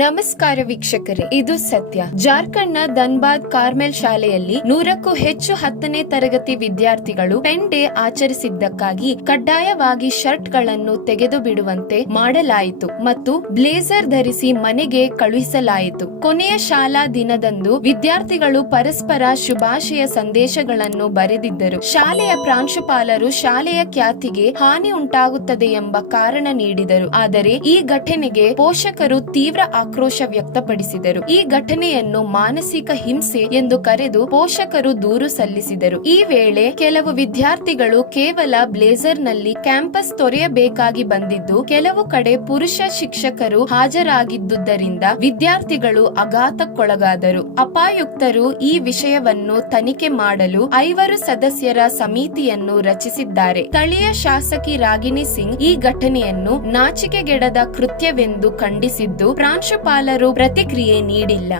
ನಮಸ್ಕಾರ ವೀಕ್ಷಕರೇ, ಇದು ಸತ್ಯ. ಜಾರ್ಖಂಡ್ನ ಧನ್ಬಾದ್ ಕಾರ್ಮೆಲ್ ಶಾಲೆಯಲ್ಲಿ 100ಕ್ಕೂ ಹೆಚ್ಚು 10ನೇ ತರಗತಿ ವಿದ್ಯಾರ್ಥಿಗಳು ಪೆನ್ ಡೇ ಆಚರಿಸಿದ್ದಕ್ಕಾಗಿ ಕಡ್ಡಾಯವಾಗಿ ಶರ್ಟ್ ಗಳನ್ನು ತೆಗೆದು ಬಿಡುವಂತೆ ಮಾಡಲಾಯಿತು ಮತ್ತು ಬ್ಲೇಸರ್ ಧರಿಸಿ ಮನೆಗೆ ಕಳುಹಿಸಲಾಯಿತು. ಕೊನೆಯ ಶಾಲಾ ದಿನದಂದು ವಿದ್ಯಾರ್ಥಿಗಳು ಪರಸ್ಪರ ಶುಭಾಶಯ ಸಂದೇಶಗಳನ್ನು ಬರೆದಿದ್ದರು. ಶಾಲೆಯ ಪ್ರಾಂಶುಪಾಲರು ಶಾಲೆಯ ಖ್ಯಾತಿಗೆ ಹಾನಿ ಉಂಟಾಗುತ್ತದೆ ಎಂಬ ಕಾರಣ ನೀಡಿದರು. ಆದರೆ ಈ ಘಟನೆಗೆ ಪೋಷಕರು ತೀವ್ರ ಆಕ್ರೋಶ ವ್ಯಕ್ತಪಡಿಸಿದರು. ಈ ಘಟನೆಯನ್ನು ಮಾನಸಿಕ ಹಿಂಸೆ ಎಂದು ಕರೆದು ಪೋಷಕರು ದೂರು ಸಲ್ಲಿಸಿದರು. ಈ ವೇಳೆ ಕೆಲವು ವಿದ್ಯಾರ್ಥಿಗಳು ಕೇವಲ ಬ್ಲೇಸರ್ ನಲ್ಲಿ ಕ್ಯಾಂಪಸ್ ತೊರೆಯಬೇಕಾಗಿ ಬಂದಿದ್ದು, ಕೆಲವು ಕಡೆ ಪುರುಷ ಶಿಕ್ಷಕರು ಹಾಜರಾಗಿದ್ದುದರಿಂದ ವಿದ್ಯಾರ್ಥಿಗಳು ಆಘಾತಕ್ಕೊಳಗಾದರು. ಅಪಾಯುಕ್ತರು ಈ ವಿಷಯವನ್ನು ತನಿಖೆ ಮಾಡಲು 5 ಸದಸ್ಯರ ಸಮಿತಿಯನ್ನು ರಚಿಸಿದ್ದಾರೆ. ಸ್ಥಳೀಯ ಶಾಸಕಿ ರಾಗಿಣಿ ಸಿಂಗ್ ಈ ಘಟನೆಯನ್ನು ನಾಚಿಕೆಗೆಡದ ಕೃತ್ಯವೆಂದು ಖಂಡಿಸಿದ್ದು, ಪ್ರಾಂಶುಪಾಲರು ಪ್ರತಿಕ್ರಿಯೆ ನೀಡಿಲ್ಲ.